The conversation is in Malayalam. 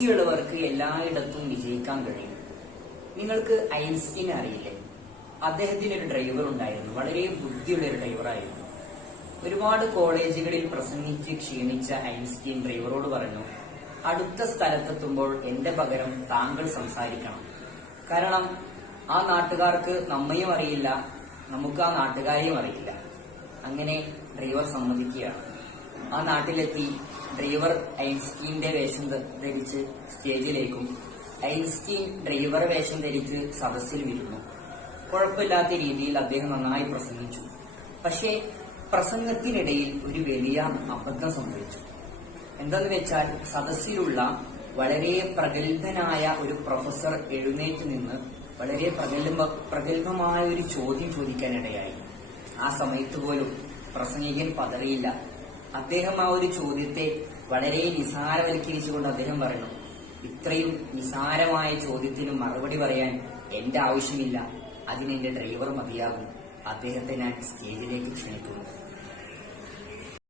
ബുദ്ധിയുള്ളവർക്ക് എല്ലായിടത്തും വിജയിക്കാൻ കഴിയും. നിങ്ങൾക്ക് ഐൻസ്റ്റീനെ അറിയില്ലേ? അദ്ദേഹത്തിന് ഒരു ഡ്രൈവർ ഉണ്ടായിരുന്നു. വളരെ ബുദ്ധിയുള്ള ഒരു ഡ്രൈവറായിരുന്നു. ഒരുപാട് കോളേജുകളിൽ പ്രസംഗിച്ച് ക്ഷീണിച്ച ഐൻസ്റ്റീൻ ഡ്രൈവറോട് പറഞ്ഞു, അടുത്ത സ്ഥലത്തെത്തുമ്പോൾ എന്റെ പകരം താങ്കൾ സംസാരിക്കണം. കാരണം ആ നാട്ടുകാർക്ക് നമ്മയും അറിയില്ല, നമുക്ക് ആ നാട്ടുകാരെയും അറിയില്ല. അങ്ങനെ ഡ്രൈവർ സമ്മതിക്കുകയാണ്. ആ നാട്ടിലെത്തി ഡ്രൈവർ ഐൻസ്റ്റീന്റെ വേഷം ധരിച്ച് സ്റ്റേജിലേക്കും ഐൻസ്റ്റീൻ ഡ്രൈവർ വേഷം ധരിച്ച് സദസ്സിൽ വരുന്നു. കുഴപ്പമില്ലാത്ത രീതിയിൽ അദ്ദേഹം നന്നായി പ്രസംഗിച്ചു. പക്ഷേ പ്രസംഗത്തിനിടയിൽ ഒരു വലിയ അബദ്ധം സംഭവിച്ചു. എന്തെന്ന് വെച്ചാൽ സദസ്സിലുള്ള വളരെ പ്രഗത്ഭനായ ഒരു പ്രൊഫസർ എഴുന്നേറ്റ് നിന്ന് വളരെ പ്രഗത്ഭമായ ഒരു ചോദ്യം ചോദിക്കാനിടയായി. ആ സമയത്ത് പോലും പ്രസംഗികൻ പതറിയില്ല. അദ്ദേഹം ആ ഒരു ചോദ്യത്തെ വളരെ നിസാരവൽക്കരിച്ചുകൊണ്ട് അദ്ദേഹം പറഞ്ഞു, ഇത്രയും നിസാരമായ ചോദ്യത്തിന് മറുപടി പറയാൻ എന്റെ ആവശ്യമില്ല, അതിനെന്റെ ഡ്രൈവർ മതിയാകും. അദ്ദേഹത്തെ ഞാൻ സ്റ്റേജിലേക്ക് ക്ഷണിക്കുന്നു.